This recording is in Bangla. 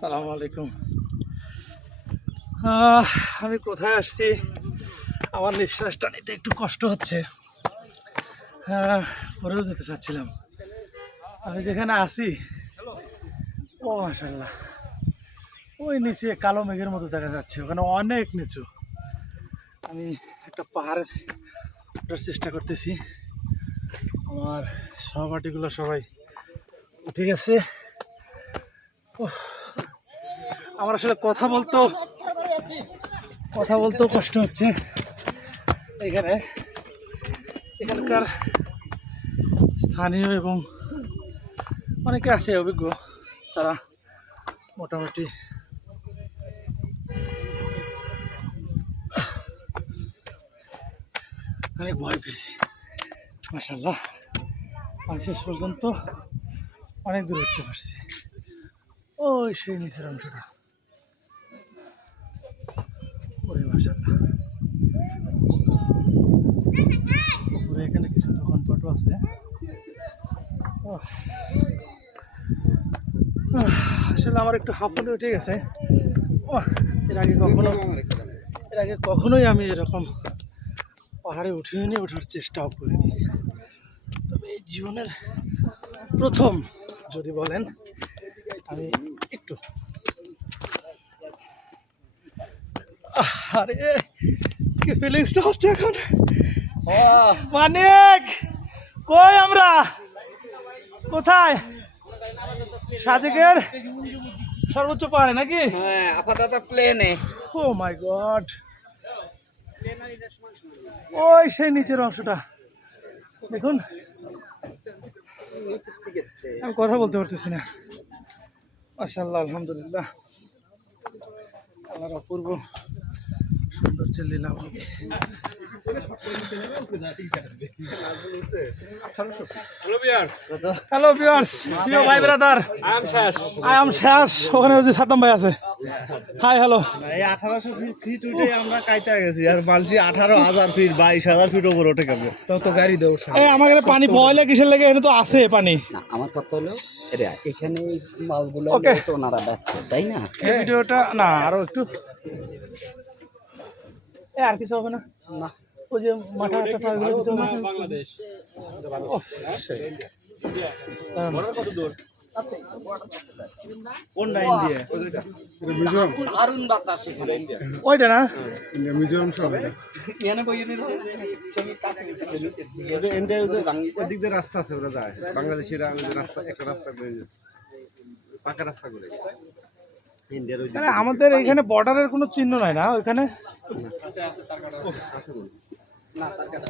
আসসালামু আলাইকুম। আমি কোথায় আসছি, আমার নিঃশ্বাসটা নিতে একটু কষ্ট হচ্ছে। পরেও যেতে চাচ্ছিলাম। আমি যেখানে আছি, ও মাশাআল্লাহ, ওই নিচে কালো মেঘের মতো দেখা যাচ্ছে, ওখানে অনেক নিচু। আমি একটা পাহাড়ে ওঠার চেষ্টা করতেছি। আমার সহপাঠীগুলো সবাই উঠে গেছে। আমার আসলে কথা বলতেও কষ্ট হচ্ছে। এখানকার স্থানীয় এবং অনেকে আছে অভিজ্ঞ, তারা মোটামুটি অনেক ভয় পেয়েছি। মাশাআল্লাহ, আমি শেষ পর্যন্ত অনেক দূর উঠতে পারছি। ওই সেই নিচের অংশটা, ওরে মাশাআল্লাহ। উপরে এখানে কিছু দোকানপাটও আছে। আসলে আমার একটু হাঁপুনি উঠে গেছে। এর আগে কখনোই আমি এরকম পাহাড়ে ওঠার চেষ্টাও করিনি। তবে এই জীবনের প্রথম যদি বলেন, আমি একটু আরে কি ফিলিংসটা হচ্ছে এখন। মানিক, কই আমরা, কোথায়? সাজেকের সর্বোচ্চ পাহাড়ে নাকি? হ্যাঁ, আপাতত প্লেনে। ও মাই গড, ওই সেই নিচের অংশটা দেখুন। আমি কথা বলতে পারতেছি না। মাশাআল্লাহ, আলহামদুলিল্লাহ, আল্লাহর অপূর্ব সৌন্দর্যের লীলা হবে। হ্যালো ভিউয়ার্স, প্রিয় ভাই ব্রাদার, আই এম শেষ। ওখানে ওই যে সাদ্দাম ভাই আছে। Hi hello. এই 1800 ফিট উঠে আমরা কাইতে গেছি, আর মালসি 18,000 ফিট 22,000 ফিট উপরে উঠে গেল। তো গাড়ি দেও এই আমার এখানে পানি পয়লা কিসের লাগে? এখানে তো আছে পানি। না, আমার কথা হলো এখানে এই মালগুলো ওকে, তো ওনারা বেচছে, তাই না? এই ভিডিওটা না আরো একটু, আর কিছু হবে না? না, ওই যে মাথা কিছু হবে না? বাংলাদেশ কোন লাইন দিয়ে? দারুণ বাতাস এখানে। ওইটা না, মিজোরাম সব এখানে কই এনে দাও? ছবি কাটে ওদিক দিয়ে রাস্তা আছে, ওরা যায়। বাংলাদেশিরা ওই যে রাস্তা, একটা রাস্তা করে দিয়েছে, পাকা রাস্তা করে। ইন্ডিয়ার ওই মানে আমাদের এখানে বর্ডারের কোনো চিহ্ন নাই না ওইখানে? না, তার কাটা